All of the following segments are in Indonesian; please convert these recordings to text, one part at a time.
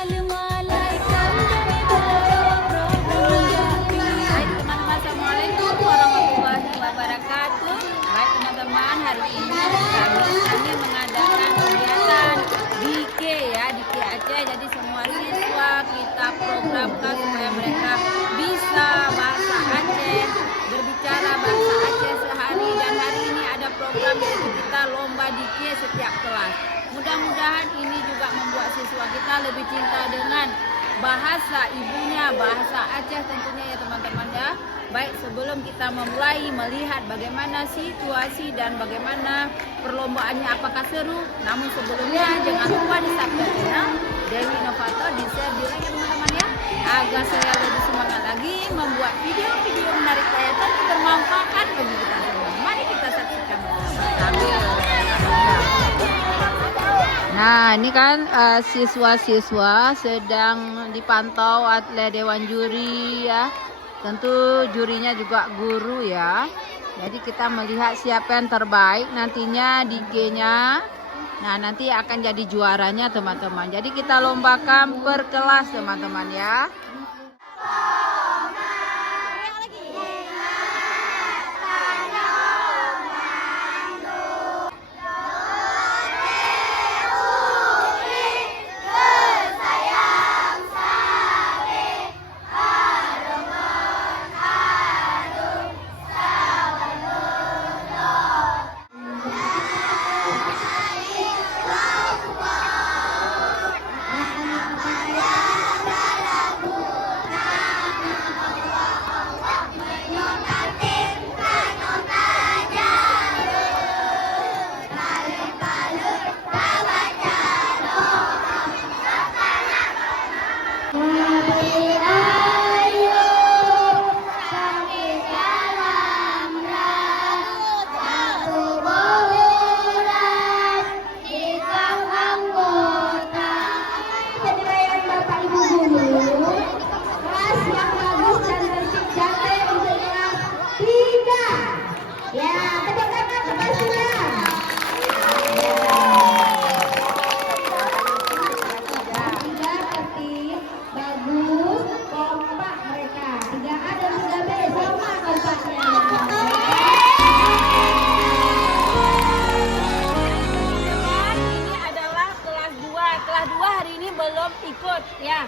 Assalamualaikum warahmatullahi wabarakatuh. Baik teman-teman, hari ini kami mengadakan kegiatan DK ya, DK Aceh. Jadi semua siswa kita programkan supaya mereka bisa bahasa Aceh, berbicara bahasa Aceh sehari. Dan hari ini ada program yaitu kita lomba DK setiap kelas. Mudah-mudahan ini juga membuat siswa kita lebih cinta dengan bahasa ibunya, bahasa Aceh tentunya ya teman-teman ya. Baik, sebelum kita memulai melihat bagaimana situasi dan bagaimana perlombaannya, apakah seru, namun sebelumnya jangan lupa di subscribe channel Dewi Inovator, di share, di like ya teman-teman ya, agar saya lebih semangat lagi membuat video-video menarik saya tentu bermanfaat bagi kita semua. Mari kita saksikan sambil. Nah, ini kan siswa-siswa sedang dipantau oleh Dewan Juri ya. Tentu jurinya juga guru ya. Jadi kita melihat siapa yang terbaik nantinya di G-nya. Nah, nanti akan jadi juaranya teman-teman. Jadi kita lombakan per kelas teman-teman ya. Ikut ya,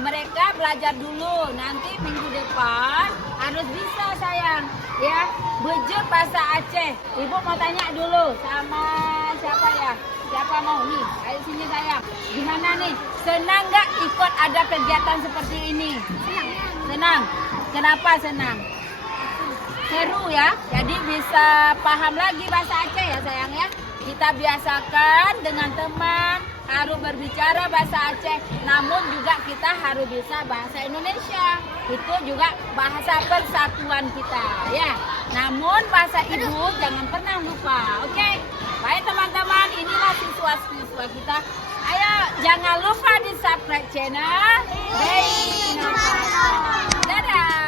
mereka belajar dulu, nanti minggu depan harus bisa sayang ya, bejek bahasa Aceh. Ibu mau tanya dulu sama siapa ya, siapa mau nih, ayo sini sayang, gimana nih, senang nggak ikut ada kegiatan seperti ini? Senang. Kenapa senang? Seru ya, jadi bisa paham lagi bahasa Aceh ya sayang ya. Kita biasakan dengan teman harus berbicara bahasa Aceh, namun juga kita harus bisa bahasa Indonesia. Itu juga bahasa persatuan kita ya. Namun bahasa ibu jangan pernah lupa. Oke. Baik teman-teman, inilah siswa-siswa kita. Ayo jangan lupa di subscribe channel Dewi Inovator. Dadah.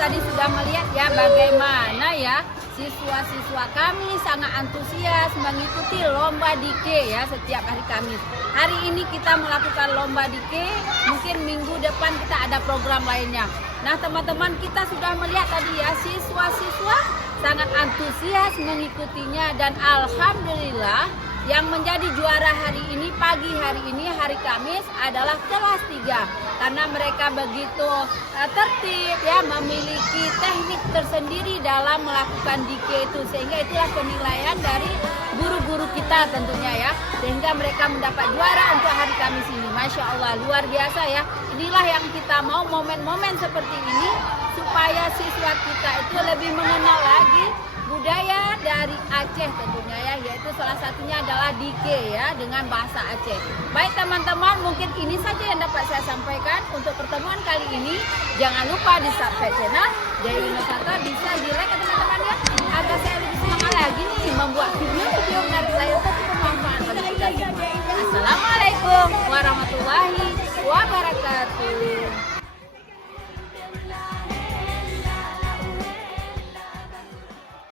Tadi sudah melihat ya bagaimana ya siswa-siswa kami sangat antusias mengikuti lomba DK ya setiap hari Kamis. Hari ini kita melakukan lomba DK, mungkin minggu depan kita ada program lainnya. Nah teman-teman, kita sudah melihat tadi ya siswa-siswa sangat antusias mengikutinya, dan alhamdulillah yang menjadi juara hari ini, pagi hari ini, hari Kamis adalah kelas 3. Karena mereka begitu tertib ya, memiliki teknik tersendiri dalam melakukan DK itu. Sehingga itulah penilaian dari guru-guru kita tentunya ya. Sehingga mereka mendapat juara untuk hari Kamis ini. Masya Allah, luar biasa ya. Inilah yang kita mau, momen-momen seperti ini, supaya siswa kita itu lebih mengenal lagi budaya dari Aceh tentunya ya, yaitu salah satunya adalah DK ya, dengan bahasa Aceh. Baik teman-teman, mungkin ini saja yang dapat saya sampaikan untuk pertemuan kali ini. Jangan lupa di subscribe channel Dewi Inovator, bisa di like teman-teman ya, agar saya lebih semangat lagi nih membuat video-video menarik saya untuk bermanfaat bagi kita semua. Assalamualaikum warahmatullahi wabarakatuh.